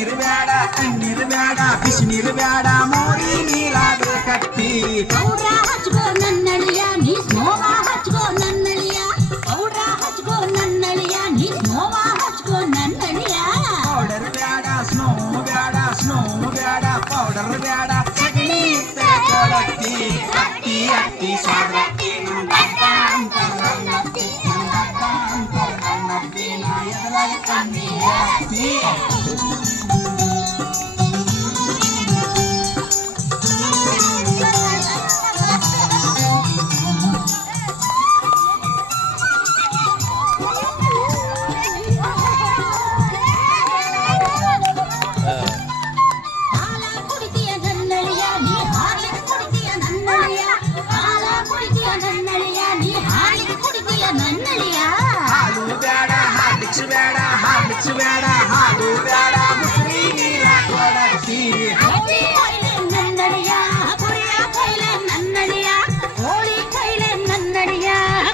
ಎಳ್ನೀರು ಬ್ಯಾಡ ತಣ್ಣೀರು ಬ್ಯಾಡ ಬಿಸಿನೀರು ಬ್ಯಾಡ ಮೋರಿ ನೀರಾಗ ಕಟ್ಟಿ ಪೌಡ್ರ ಹಚ್ಕೋ ನನ್ನಳಿಯ ನೀ ಸ್ನೋವ ಹಚ್ಕೋ ನನ್ನಳಿಯ ಪೌಡ್ರ ಹಚ್ಕೋ ನನ್ನಳಿಯ ನೀ ಸ್ನೋವ ಹಚ್ಕೋ ನನ್ನಳಿಯ ಪೌಡರ್ ಬ್ಯಾಡ ಸ್ನೋ ಬ್ಯಾಡ ಪೌಡರ್ ಬ್ಯಾಡ ಸಗಣಿ ಕೊಡತ್ತಿ ಅತ್ತಿ ಅತ್ತಿ ಸ್ವಾದ್ರತ್ತಿ ನನ್ನತ್ತ ನನ್ನತ್ತಿ ನಾ ಎದಲಾಗ ಕಮ್ಮಿ ಅತ್ತಿ ಹಾಲು ಬ್ಯಾಡ ಹಾರ್ಲಿಕ್ಸ್ ಬ್ಯಾಡ ಹಾಲು ಬ್ಯಾಡ ಮುಸ್ರಿ ನೀರ ಕೊಡತ್ತಿ ಕೋಳಿ ಕೈಲೆ ನನ್ನಡಿಯ ಕುರಿಯ ಕೈಲೆ ನನ್ನಡಿಯ ಕೋಳಿ ಕೈಲೆ ನನ್ನಡಿಯ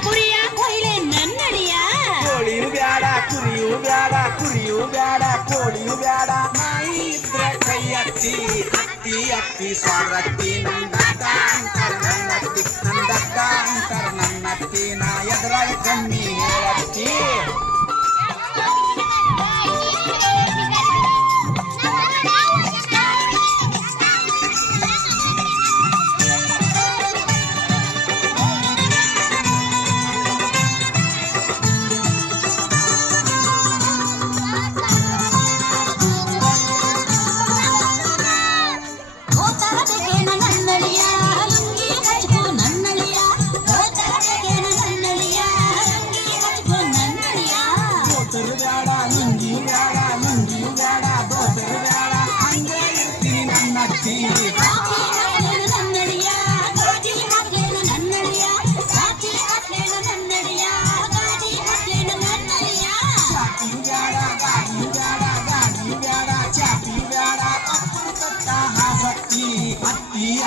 ಕುರಿಯ ಕೈಲೆ ನನ್ನಡಿಯ ಕೋಳಿಯು ಬ್ಯಾಡ ಕುರಿಯು ಬ್ಯಾಡ ಕೋಳಿಯು ಬ್ಯಾಡ ನಾಯಿ ಇದ್ರೆ ಕೈ ಅತ್ತಿ ಅತ್ತಿ ಅತ್ತಿ ಸ್ವಾದ್ರತ್ತಿ ನಂದತ್ತ ಅಂತರ ನನ್ನತ್ತಿ ನಾ ಎದುರಾಗ ಕಮ್ಮಿ ಹೇಳತ್ತಿ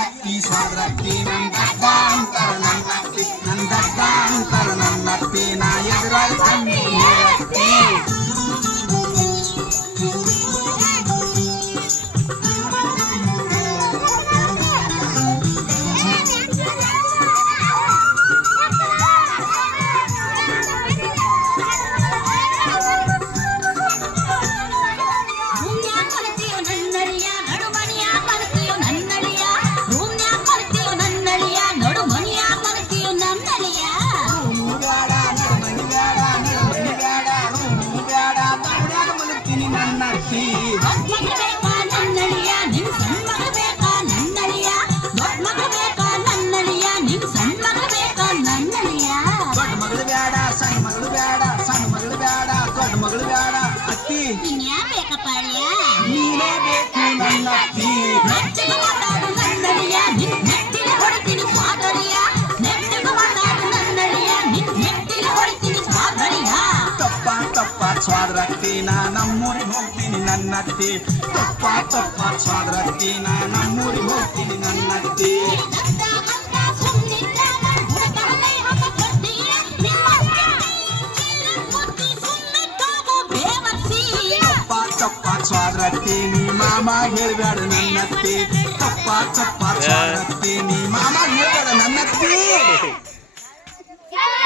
ಅತ್ತಿ ಸ್ವಾದ್ರತ್ತಿ ನಂದತ್ತ ಅಂತರ ನನ್ನತ್ತಿ ನಾ ಎದುರಾಗ ಕಮ್ಮಿ ಹೇಳತ್ತಿ ಮಗಳು ಬ್ಯಾಡ ಅತ್ತಿ ನೀನೇ ಬೇಕು ನನ್ನತ್ತಿ ತಪ್ಪ ಸ್ವಾದ್ರತ್ತಿ ನಾ ನಮ್ಮೂರಿಗೆ ಹೋಗ್ತೀನಿ ನನ್ನತ್ತಿ ತಪ್ಪ ಸ್ವಾದ್ರತ್ತಿ ನಾ ನಮ್ಮೂರಿಗೆ ಹೋಗ್ತೀನಿ ನನ್ನತ್ತಿ ತಪ್ಪ ಸ್ವಾದ್ರತ್ತಿ ನೀ ಮಾಮ ಹೇಳ್ಬೇಡ ನನ್ನತ್ತಿ ತಪ್ಪ ಸ್ವಾದ್ರತ್ತಿ ನೀ ಮಾಮ ಹೇಳ್ಬೇಡ ನನ್ನತ್ತಿ